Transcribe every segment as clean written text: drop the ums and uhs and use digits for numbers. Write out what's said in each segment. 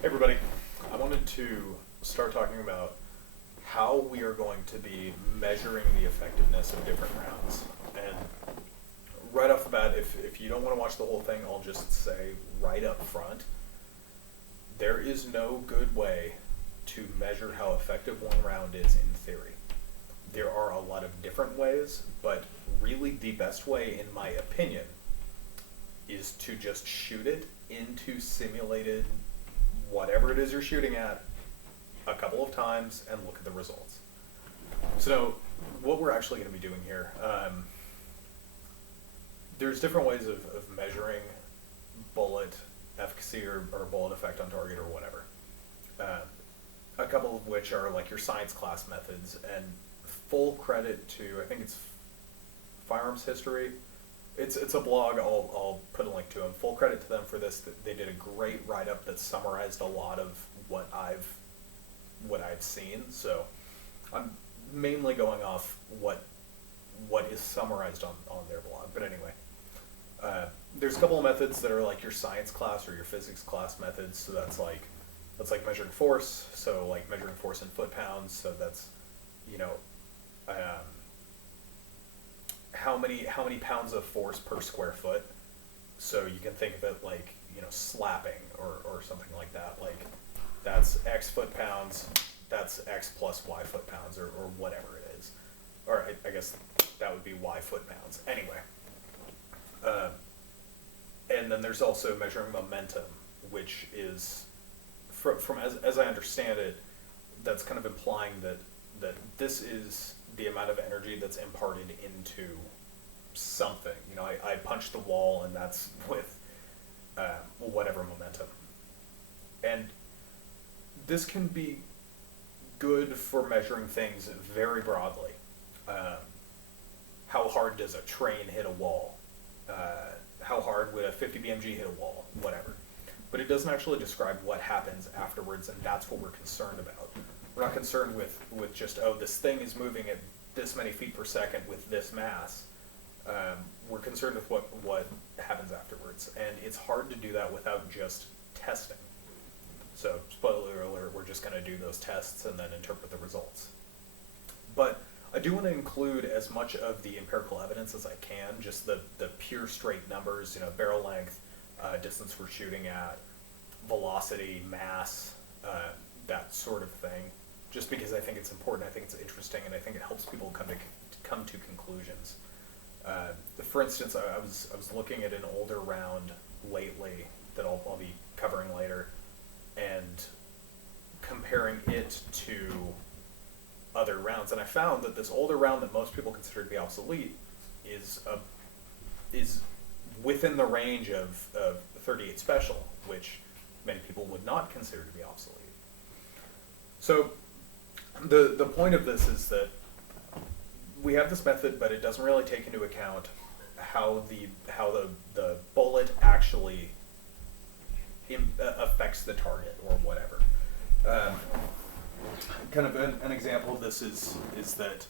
Hey everybody, I wanted to start talking about how we are going to be measuring the effectiveness of different rounds. And right off the bat, if you don't want to watch the whole thing, I'll just say right up front, there is no good way to measure how effective one round is in theory. There are a lot of different ways, but really the best way, in my opinion, is to just shoot it into simulated whatever it is you're shooting at a couple of times and look at the results. So what we're actually going to be doing here, there's different ways of measuring bullet efficacy or bullet effect on target or whatever. A couple of which are like your science class methods, and full credit to, I think it's Firearms History. It's a blog. I'll put a link to them. Full credit to them for this. They did a great write up that summarized a lot of what I've seen. So I'm mainly going off what is summarized on their blog. But anyway, there's a couple of methods that are like your science class or your physics class methods. So that's like measuring force. So like measuring force in foot pounds. So that's, you know, how many pounds of force per square foot. So you can think of it like, you know, slapping or something like that. Like that's X foot pounds, that's X plus Y foot pounds or whatever it is. Or I guess that would be Y foot pounds. Anyway. And then there's also measuring momentum, which is, from as I understand it, that's kind of implying that this is the amount of energy that's imparted into something. You know, I punched the wall, and that's with whatever momentum. And this can be good for measuring things very broadly. How hard does a train hit a wall? How hard would a 50 BMG hit a wall? Whatever. But it doesn't actually describe what happens afterwards, and that's what we're concerned about. We're not concerned with just, oh, this thing is moving at this many feet per second with this mass. We're concerned with what happens afterwards, and it's hard to do that without just testing. So, spoiler alert, we're just going to do those tests and then interpret the results. But I do want to include as much of the empirical evidence as I can, just the pure straight numbers, you know, barrel length, distance we're shooting at, velocity, mass, that sort of thing, just because I think it's important, I think it's interesting, and I think it helps people come to conclusions. For instance, I was looking at an older round lately that I'll be covering later, and comparing it to other rounds, and I found that this older round that most people consider to be obsolete is within the range of 38 Special, which many people would not consider to be obsolete. So the point of this is that we have this method, but it doesn't really take into account how the bullet actually affects the target or whatever. Kind of an example of this is that,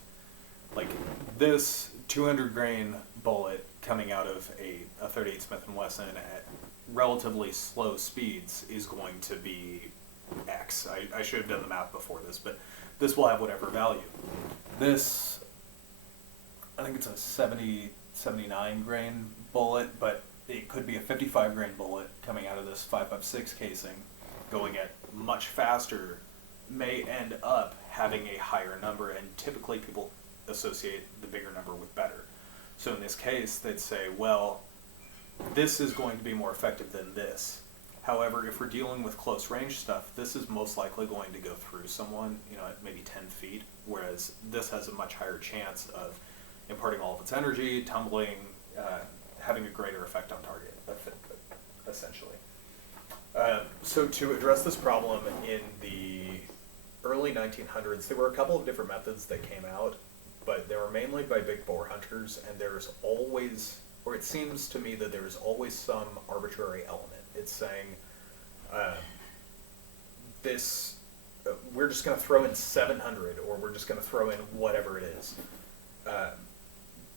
like, this 200 grain bullet coming out of a 38 Smith & Wesson at relatively slow speeds is going to be X. I should have done the math before this, but this will have whatever value. This, I think it's a 79 grain bullet, but it could be a 55 grain bullet coming out of this 5.56 casing, going at much faster, may end up having a higher number, and typically people associate the bigger number with better. So in this case, they'd say, well, this is going to be more effective than this. However, if we're dealing with close range stuff, this is most likely going to go through someone, you know, at maybe 10 feet, whereas this has a much higher chance of imparting all of its energy, tumbling, having a greater effect on target, essentially. So to address this problem in the early 1900s, there were a couple of different methods that came out, but they were mainly by big bore hunters, and there's always, or it seems to me that there's always some arbitrary element. It's saying, we're just going to throw in 700, or we're just going to throw in whatever it is,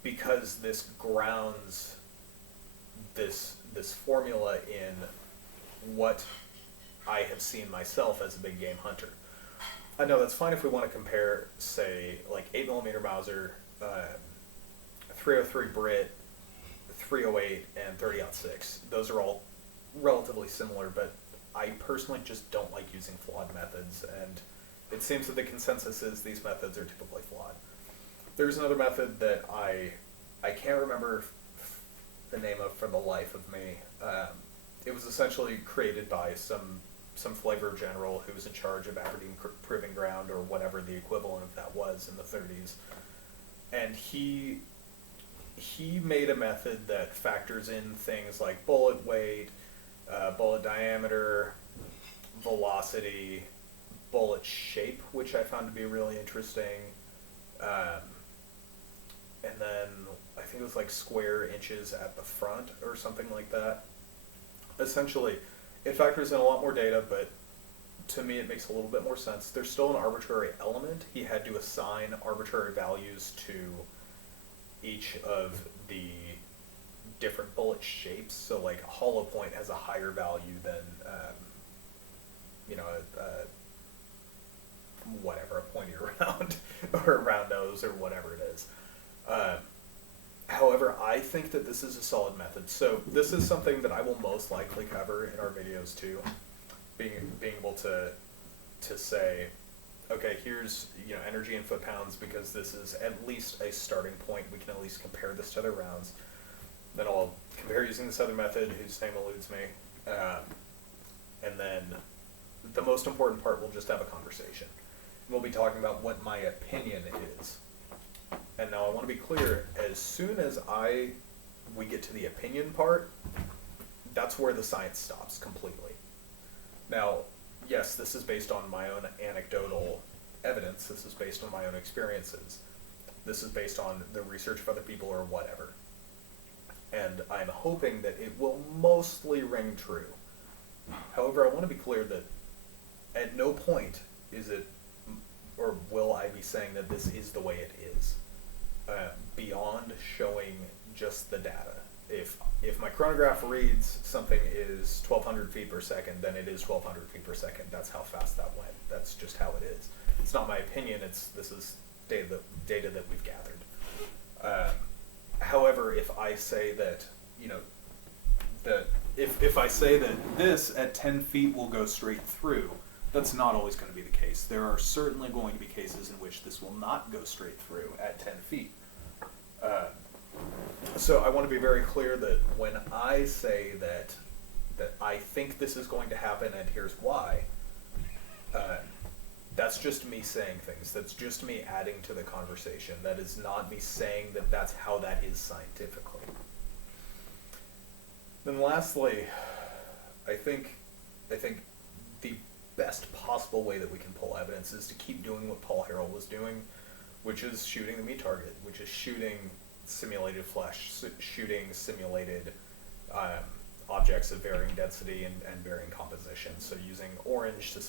because this grounds this formula in what I have seen myself as a big game hunter. I know that's fine if we want to compare, say, like 8mm Mauser, 303 Brit, 308, and 30-06. Those are all relatively similar, but I personally just don't like using flawed methods, and it seems that the consensus is these methods are typically flawed. There's another method that I can't remember the name of for the life of me. It was essentially created by some flavor general who was in charge of Aberdeen Proving Ground, or whatever the equivalent of that was in the 30s. And he made a method that factors in things like bullet weight, bullet diameter, velocity, bullet shape, which I found to be really interesting. And then I think it was like square inches at the front or something like that. Essentially, it factors in a lot more data, but to me it makes a little bit more sense. There's still an arbitrary element. He had to assign arbitrary values to each of the different bullet shapes. So like a hollow point has a higher value than, whatever, a pointy round or a round nose or whatever it is. However, I think that this is a solid method. So this is something that I will most likely cover in our videos too. Being able to say, okay, here's energy in foot-pounds, because this is at least a starting point. We can at least compare this to other rounds. Then I'll compare using this other method, whose name eludes me. And then the most important part, we'll just have a conversation. We'll be talking about what my opinion is. And now I want to be clear, as soon as we get to the opinion part, that's where the science stops completely. Now, yes, this is based on my own anecdotal evidence. This is based on my own experiences. This is based on the research of other people or whatever. And I'm hoping that it will mostly ring true. However, I want to be clear that at no point is it, or will I be saying that this is the way it is, beyond showing just the data. If my chronograph reads something is 1,200 feet per second, then it is 1,200 feet per second. That's how fast that went. That's just how it is. It's not my opinion. This is data that we've gathered. However, if I say that, if I say that this at 10 feet will go straight through, that's not always going to be the case. There are certainly going to be cases in which this will not go straight through at 10 feet. So I want to be very clear that when I say that I think this is going to happen and here's why, that's just me saying things. That's just me adding to the conversation. That is not me saying that that's how that is scientifically. Then lastly, I think the best possible way that we can pull evidence is to keep doing what Paul Harrell was doing, which is shooting the meat target, which is shooting simulated flesh, shooting simulated objects of varying density and varying composition. So using orange to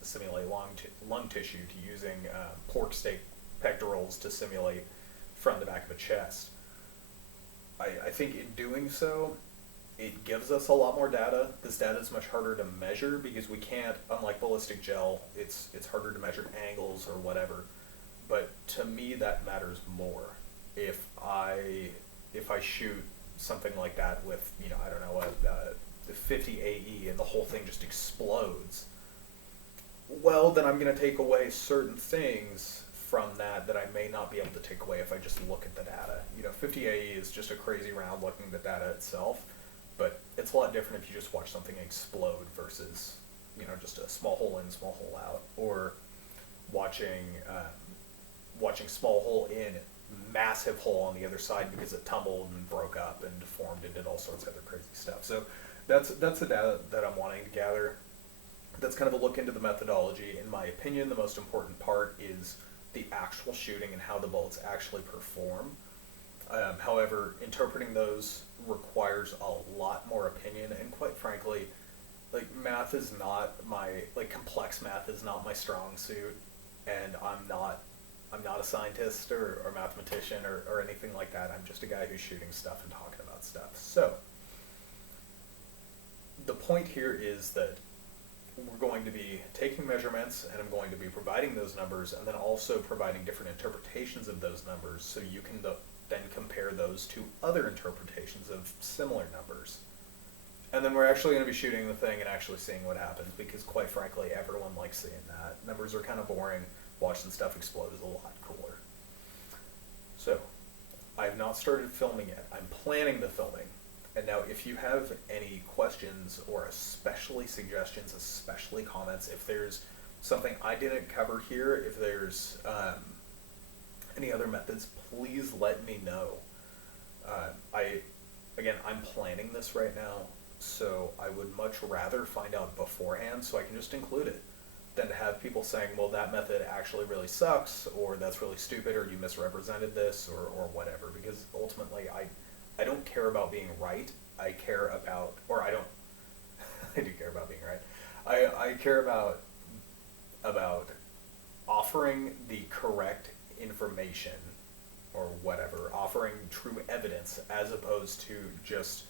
simulate lung tissue, to using pork steak pectorals to simulate front and the back of a chest. I think in doing so, it gives us a lot more data. This data is much harder to measure because we can't, unlike ballistic gel, it's harder to measure angles or whatever. But to me, that matters more. If I shoot something like that with, I don't know, a 50 AE and the whole thing just explodes, well, then I'm going to take away certain things from that I may not be able to take away if I just look at the data. 50 AE is just a crazy round looking at the data itself, but it's a lot different if you just watch something explode versus, just a small hole in, small hole out, or watching small hole in, massive hole on the other side because it tumbled and broke up and deformed and did all sorts of other crazy stuff. So that's the data that I'm wanting to gather. That's kind of a look into the methodology. In my opinion, the most important part is the actual shooting and how the bullets actually perform. However, interpreting those requires a lot more opinion, and quite frankly, math is not complex math is not my strong suit, and I'm not a scientist or mathematician or anything like that. I'm just a guy who's shooting stuff and talking about stuff. So the point here is that we're going to be taking measurements, and I'm going to be providing those numbers, and then also providing different interpretations of those numbers, so you can then compare those to other interpretations of similar numbers. And then we're actually going to be shooting the thing and actually seeing what happens, because quite frankly, everyone likes seeing that. Numbers are kind of boring. Watching stuff explode is a lot cooler. So, I have not started filming yet. I'm planning the filming. And now, if you have any questions, or especially suggestions, especially comments, if there's something I didn't cover here, if there's any other methods, please let me know. I'm planning this right now, so I would much rather find out beforehand so I can just include it, than to have people saying, well, that method actually really sucks, or that's really stupid, or you misrepresented this, or whatever, because ultimately I don't care about being right. I care about, or I don't, I do care about being right. I care about offering the correct information, or whatever, offering true evidence, as opposed to just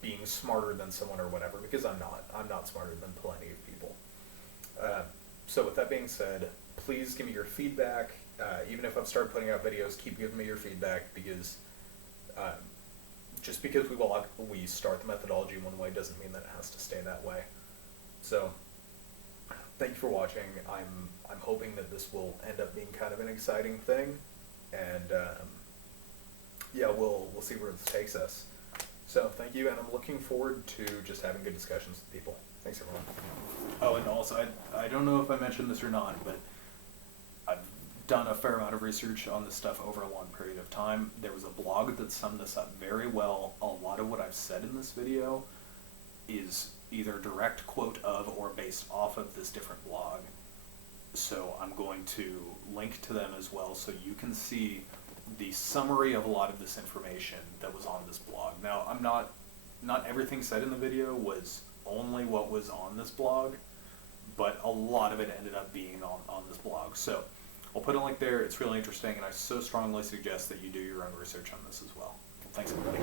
being smarter than someone or whatever, because I'm not smarter than plenty of people. So with that being said, please give me your feedback. Even if I've started putting out videos, keep giving me your feedback, because just because we start the methodology one way doesn't mean that it has to stay that way. So thank you for watching. I'm hoping that this will end up being kind of an exciting thing, and yeah, we'll see where this takes us. So thank you, and I'm looking forward to just having good discussions with people. Thanks, everyone. Oh, and also, I don't know if I mentioned this or not, but I've done a fair amount of research on this stuff over a long period of time. There was a blog that summed this up very well. A lot of what I've said in this video is either direct quote of or based off of this different blog. So I'm going to link to them as well, so you can see the summary of a lot of this information that was on this blog. Now, not everything said in the video was only what was on this blog, but a lot of it ended up being on this blog. So I'll put a link there. It's really interesting, and I so strongly suggest that you do your own research on this as well. Thanks, everybody.